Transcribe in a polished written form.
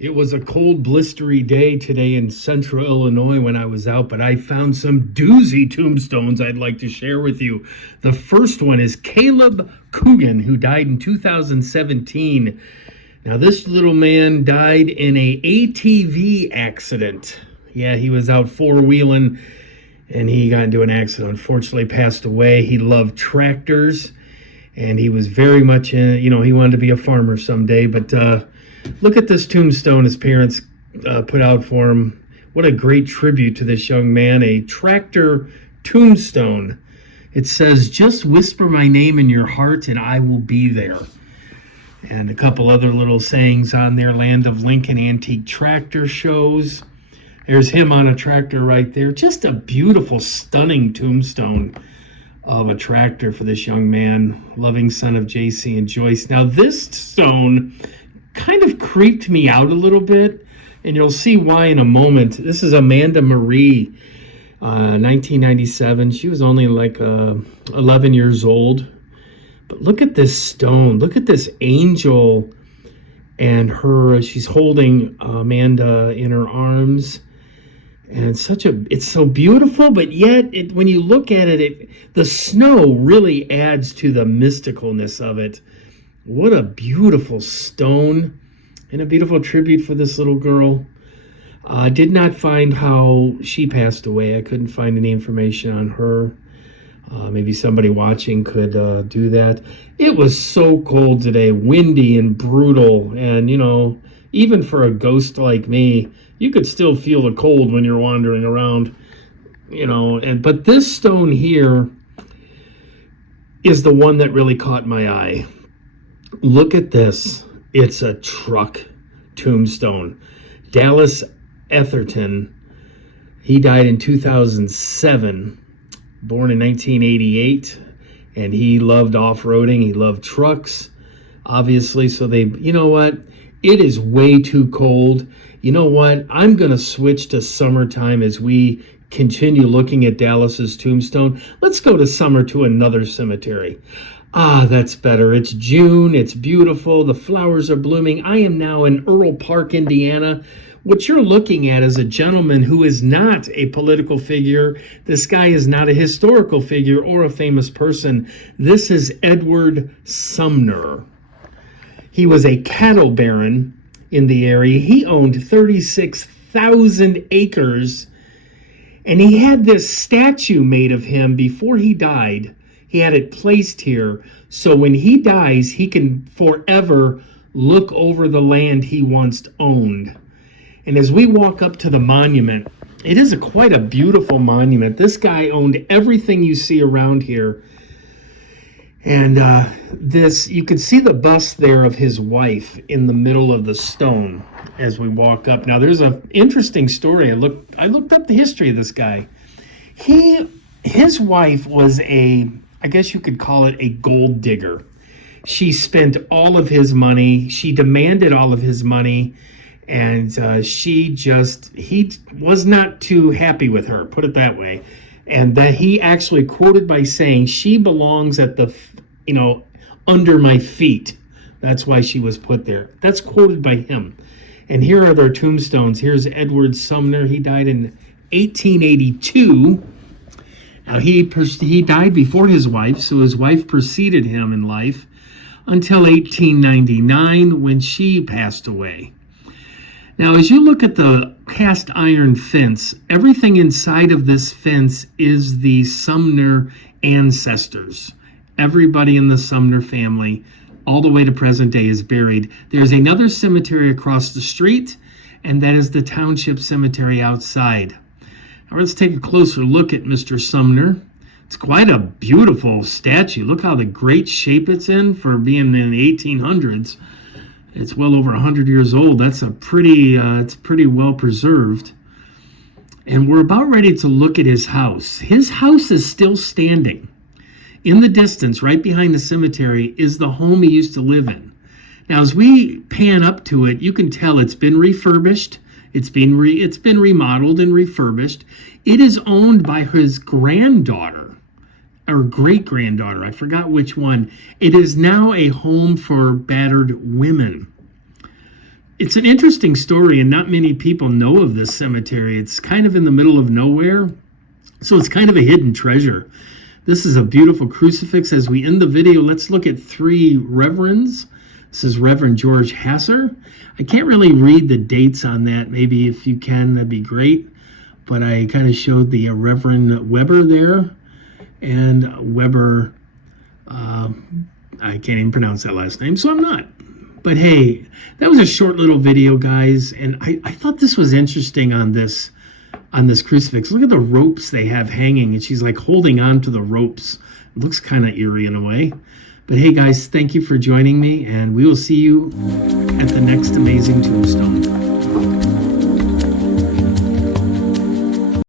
It was a cold, blistery day today in central Illinois when I was out, but I found some doozy tombstones I'd like to share with you. The first one is Caleb Coogan, who died in 2017. Now, this little man died in a ATV accident. Yeah, he was out four-wheeling, and he got into an accident. Unfortunately, passed away. He loved tractors, and he was very much, he wanted to be a farmer someday, but look at this tombstone his parents put out for him. What a great tribute to this young man, a tractor tombstone. It says, "Just whisper my name in your heart and I will be there." And a couple other little sayings on there. Land of Lincoln Antique Tractor Shows. There's him on a tractor right there. Just a beautiful, stunning tombstone of a tractor for this young man, loving son of JC and Joyce. Now, this stone kind of creeped me out a little bit, and you'll see why in a moment. This is Amanda Marie, 1997. She was only like 11 years old. But look at this stone. Look at this angel and she's holding Amanda in her arms. And it's so beautiful, but yet when you look at it, the snow really adds to the mysticalness of it. What a beautiful stone and a beautiful tribute for this little girl. I did not find how she passed away. I couldn't find any information on her. Maybe somebody watching could do that. It was so cold today, windy and brutal. And, even for a ghost like me, you could still feel the cold when you're wandering around, But this stone here is the one that really caught my eye. Look at this. It's a truck tombstone. Dallas Etherton, he died in 2007, born in 1988, and he loved off-roading. He loved trucks, obviously. So you know what? It is way too cold. You know what? I'm going to switch to summertime as we continue looking at Dallas's tombstone. Let's go to summer to another cemetery. Ah, that's better. It's June. It's beautiful. The flowers are blooming. I am now in Earl Park, Indiana. What you're looking at is a gentleman who is not a political figure. This guy is not a historical figure or a famous person. This is Edward Sumner. He was a cattle baron in the area. He owned 36,000 acres, and he had this statue made of him before he died. He had it placed here, so when he dies, he can forever look over the land he once owned. And as we walk up to the monument, it is quite a beautiful monument. This guy owned everything you see around here. And you can see the bust there of his wife in the middle of the stone as we walk up. Now, there's an interesting story. I looked up the history of this guy. His wife was I guess you could call it a gold digger. She spent all of his money. She demanded all of his money. And he was not too happy with her, put it that way. And that he actually quoted by saying, "She belongs at under my feet." That's why she was put there. That's quoted by him. And here are their tombstones. Here's Edward Sumner. He died in 1882. Now, he died before his wife, so his wife preceded him in life until 1899 when she passed away. Now, as you look at the cast iron fence, everything inside of this fence is the Sumner ancestors. Everybody in the Sumner family, all the way to present day, is buried. There's another cemetery across the street, and that is the Township Cemetery outside. Now, let's take a closer look at Mr. Sumner. It's quite a beautiful statue. Look how the great shape it's in for being in the 1800s. It's well over 100 years old. That's it's pretty well preserved. And we're about ready to look at his house. His house is still standing. In the distance, right behind the cemetery, is the home he used to live in. Now, as we pan up to it, you can tell it's been refurbished. It's been remodeled and refurbished. It is owned by his granddaughter, or great-granddaughter. I forgot which one. It is now a home for battered women. It's an interesting story, and not many people know of this cemetery. It's kind of in the middle of nowhere, so it's kind of a hidden treasure. This is a beautiful crucifix. As we end the video, let's look at 3 reverends. This is Reverend George Hasser. I can't really read the dates on that. Maybe if you can, that'd be great. But I kind of showed the Reverend Weber there, and Weber, I can't even pronounce that last name, so I'm not. But hey, that was a short little video, guys, and I thought this was interesting on this crucifix. Look at the ropes they have hanging, and she's like holding on to the ropes. It looks kind of eerie in a way. But hey, guys, thank you for joining me, and we will see you at the next amazing tombstone.